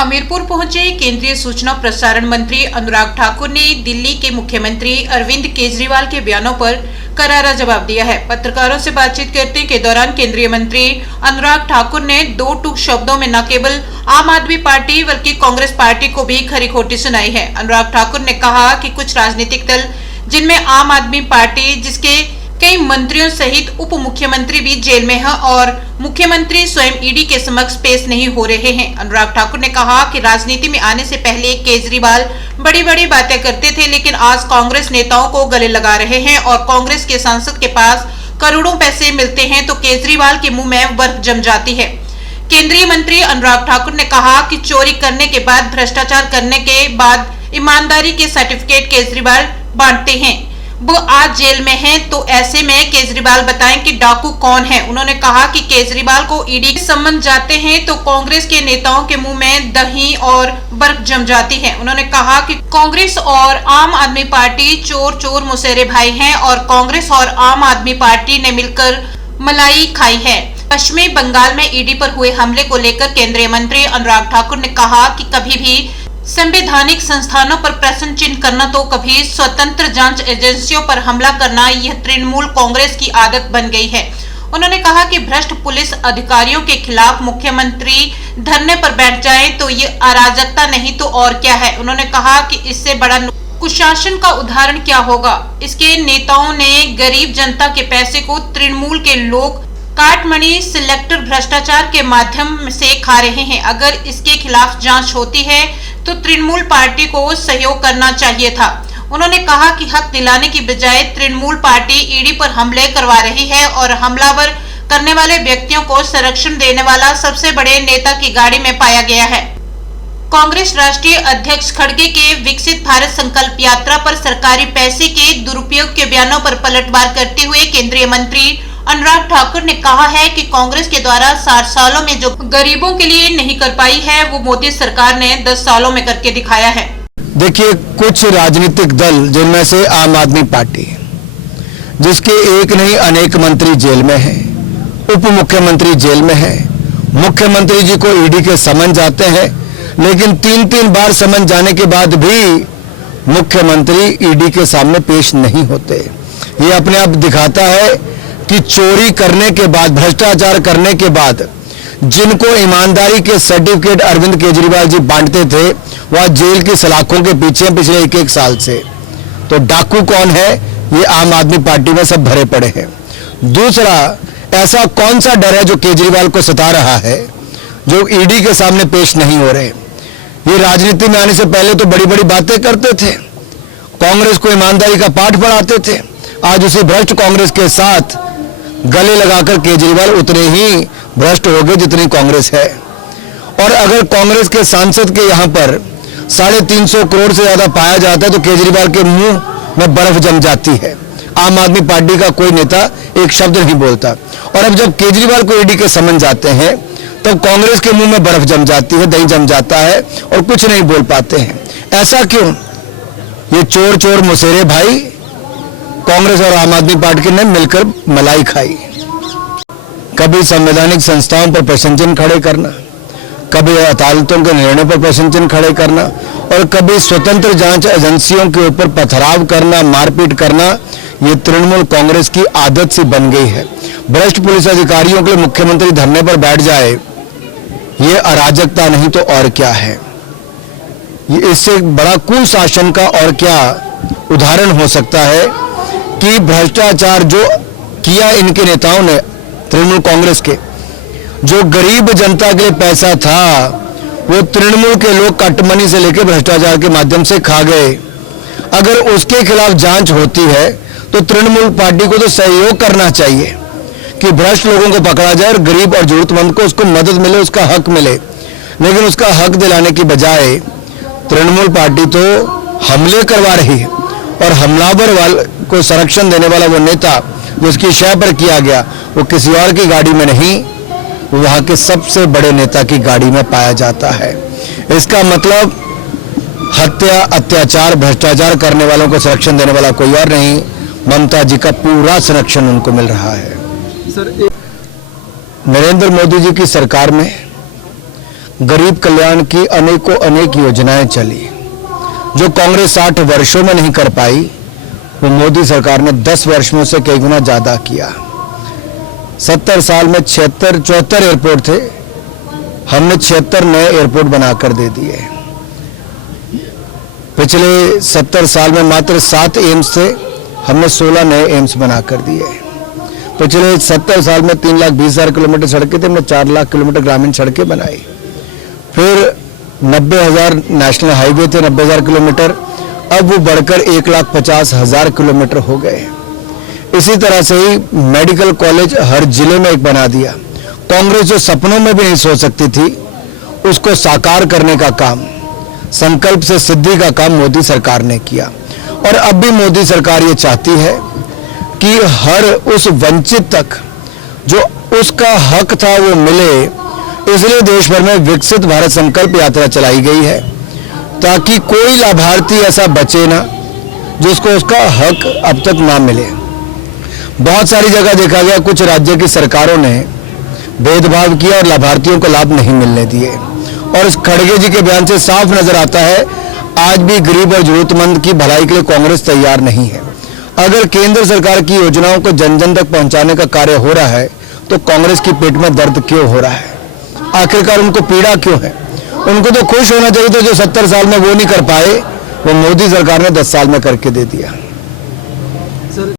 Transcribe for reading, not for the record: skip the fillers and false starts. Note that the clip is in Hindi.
हमीरपुर पहुंचे केंद्रीय सूचना प्रसारण मंत्री अनुराग ठाकुर ने दिल्ली के मुख्यमंत्री अरविंद केजरीवाल के बयानों पर करारा जवाब दिया है। पत्रकारों से बातचीत करने के दौरान केंद्रीय मंत्री अनुराग ठाकुर ने दो टूक शब्दों में न केवल आम आदमी पार्टी बल्कि कांग्रेस पार्टी को भी खरी खोटी सुनाई है। अनुराग ठाकुर ने कहा कि कुछ राजनीतिक दल जिनमें आम आदमी पार्टी, जिसके कई मंत्रियों सहित उप मुख्यमंत्री भी जेल में हैं और मुख्यमंत्री स्वयं ईडी के समक्ष पेश नहीं हो रहे हैं। अनुराग ठाकुर ने कहा कि राजनीति में आने से पहले केजरीवाल बड़ी बड़ी बातें करते थे, लेकिन आज कांग्रेस नेताओं को गले लगा रहे हैं और कांग्रेस के सांसद के पास करोड़ों पैसे मिलते हैं तो केजरीवाल के मुंह में बर्फ जम जाती है। केंद्रीय मंत्री अनुराग ठाकुर ने कहा कि चोरी करने के बाद, भ्रष्टाचार करने के बाद ईमानदारी के सर्टिफिकेट केजरीवाल बांटते हैं। वो आज जेल में हैं, तो ऐसे में केजरीवाल बताएं कि डाकू कौन है। उन्होंने कहा कि केजरीवाल को ईडी के समन जाते हैं तो कांग्रेस के नेताओं के मुंह में दही और बर्फ जम जाती है। उन्होंने कहा कि कांग्रेस और आम आदमी पार्टी चोर चोर मुसेरे भाई हैं और कांग्रेस और आम आदमी पार्टी ने मिलकर मलाई खाई है। पश्चिमी बंगाल में ईडी पर हुए हमले को लेकर केंद्रीय मंत्री अनुराग ठाकुर ने कहा कि कभी भी संवैधानिक संस्थानों पर प्रश्न चिन्ह करना तो कभी स्वतंत्र जांच एजेंसियों पर हमला करना, यह तृणमूल कांग्रेस की आदत बन गई है। उन्होंने कहा कि भ्रष्ट पुलिस अधिकारियों के खिलाफ मुख्यमंत्री धरने पर बैठ जाए तो ये अराजकता नहीं तो और क्या है। उन्होंने कहा कि इससे बड़ा कुशासन का उदाहरण क्या होगा। इसके नेताओं ने गरीब जनता के पैसे को तृणमूल के लोग काट मनी सिलेक्टर भ्रष्टाचार के माध्यम से खा रहे हैं। अगर इसके खिलाफ जांच होती है तो तृणमूल पार्टी को सहयोग करना चाहिए था। उन्होंने कहा कि हक दिलाने की बजाय तृणमूल पार्टी ईडी पर हमले करवा रही है और हमलावर करने वाले व्यक्तियों को संरक्षण देने वाला सबसे बड़े नेता की गाड़ी में पाया गया है। कांग्रेस राष्ट्रीय अध्यक्ष खड़गे के विकसित भारत संकल्प यात्रा पर सरकारी पैसे के दुरुपयोग के बयानों पर पलटवार करते हुए केंद्रीय मंत्री अनुराग ठाकुर ने कहा है कि कांग्रेस के द्वारा 60 सालों में जो गरीबों के लिए नहीं कर पाई है वो मोदी सरकार ने 10 सालों में करके दिखाया है। देखिए, कुछ राजनीतिक दल जिनमें से आम आदमी पार्टी, जिसके एक नहीं अनेक मंत्री जेल में हैं, उप मुख्यमंत्री जेल में हैं, मुख्यमंत्री जी को ईडी के समन जाते हैं, लेकिन 3-3 बार समन जाने के बाद भी मुख्यमंत्री ईडी के सामने पेश नहीं होते। ये अपने आप दिखाता है कि चोरी करने के बाद, भ्रष्टाचार करने के बाद जिनको ईमानदारी के सर्टिफिकेट अरविंद केजरीवाल जी बांटते थे वह जेल की सलाखों के पीछे पिछले 1-1 साल से। तो डाकू कौन है? ये आम आदमी पार्टी में सब भरे पड़े हैं। दूसरा, ऐसा कौन सा डर है जो केजरीवाल को सता रहा है जो ईडी के सामने पेश नहीं हो रहे? ये राजनीति में आने से पहले तो बड़ी बड़ी बातें करते थे, कांग्रेस को ईमानदारी का पाठ पढ़ाते थे। आज उसी भ्रष्ट कांग्रेस के साथ गले लगाकर केजरीवाल उतने ही भ्रष्ट हो गए जितनी कांग्रेस है। और अगर कांग्रेस के सांसद के यहां पर 350 करोड़ से ज्यादा पाया जाता है तो केजरीवाल के मुंह में बर्फ जम जाती है। आम आदमी पार्टी का कोई नेता एक शब्द नहीं बोलता। और अब जब केजरीवाल को ईडी के समन जाते हैं तब कांग्रेस के मुंह में बर्फ जम जाती है, दही जम जाता है और कुछ नहीं बोल पाते हैं। ऐसा क्यों? ये चोर चोर मुसेरे भाई कांग्रेस और आम आदमी पार्टी ने मिलकर मलाई खाई। कभी संवैधानिक संस्थाओं पर प्रश्न चिन्ह खड़े करना, कभी अदालतों के निर्णय पर प्रश्न चिन्ह खड़े करना और कभी स्वतंत्र जांच एजेंसियों के ऊपर पथराव करना, मारपीट करना, ये तृणमूल कांग्रेस की आदत सी बन गई है। भ्रष्ट पुलिस अधिकारियों के लिए मुख्यमंत्री धरने पर बैठ जाए, ये अराजकता नहीं तो और क्या है। ये इससे बड़ा कुशासन का और क्या उदाहरण हो सकता है कि भ्रष्टाचार जो किया इनके नेताओं ने, तृणमूल कांग्रेस के, जो गरीब जनता के लिए पैसा था वो तृणमूल के लोग कटमनी से लेकर भ्रष्टाचार के माध्यम से खा गए। अगर उसके खिलाफ जांच होती है तो तृणमूल पार्टी को तो सहयोग करना चाहिए कि भ्रष्ट लोगों को पकड़ा जाए और गरीब और जरूरतमंद को उसको मदद मिले, उसका हक मिले। लेकिन उसका हक दिलाने की बजाय तृणमूल पार्टी तो हमले करवा रही है और हमलावर वाले को संरक्षण देने वाला वो नेता जिसकी शय पर किया गया वो किसी और की गाड़ी में नहीं, वहां के सबसे बड़े नेता की गाड़ी में पाया जाता है। इसका मतलब हत्या, अत्याचार, भ्रष्टाचार करने वालों को संरक्षण देने वाला कोई और नहीं, ममता जी का पूरा संरक्षण उनको मिल रहा है। नरेंद्र मोदी जी की सरकार में गरीब कल्याण की अनेक योजनाएं चली। जो कांग्रेस 60 वर्षों में नहीं कर पाई, वो मोदी सरकार ने 10 वर्ष में से कई गुना ज्यादा किया। 70 साल में 74 एयरपोर्ट थे, हमने 76 नए एयरपोर्ट बनाकर दे दिए। पिछले 70 साल में मात्र 7 एम्स थे, हमने 16 नए एम्स बनाकर दिए। पिछले 70 साल में 3,20,000 किलोमीटर सड़कें थी, हमने 4 लाख किलोमीटर ग्रामीण सड़कें बनाई। फिर 90,000 नेशनल हाईवे थे, 90,000 किलोमीटर, अब वो बढ़कर 1,50,000 किलोमीटर हो गए। इसी तरह से ही मेडिकल कॉलेज हर जिले में एक बना दिया। कांग्रेस जो सपनों में भी नहीं सोच सकती थी, उसको साकार करने का काम, संकल्प से सिद्धि का काम मोदी सरकार ने किया। और अब भी मोदी सरकार ये चाहती है कि हर उस वंचित तक जो उसका हक था वो मिले, इसलिए देश भर में विकसित भारत संकल्प यात्रा चलाई गई है, ताकि कोई लाभार्थी ऐसा बचे ना जिसको उसका हक अब तक ना मिले। बहुत सारी जगह देखा गया, कुछ राज्य की सरकारों ने भेदभाव किया और लाभार्थियों को लाभ नहीं मिलने दिए। और इस खड़गे जी के बयान से साफ नजर आता है, आज भी गरीब और जरूरतमंद की भलाई के लिए कांग्रेस तैयार नहीं है। अगर केंद्र सरकार की योजनाओं को जन जन तक पहुंचाने का कार्य हो रहा है, तो कांग्रेस की पेट में दर्द क्यों हो रहा है? आखिरकार उनको पीड़ा क्यों है? उनको तो खुश होना चाहिए था, जो 70 साल में वो नहीं कर पाए, वो मोदी सरकार ने 10 साल में करके दे दिया।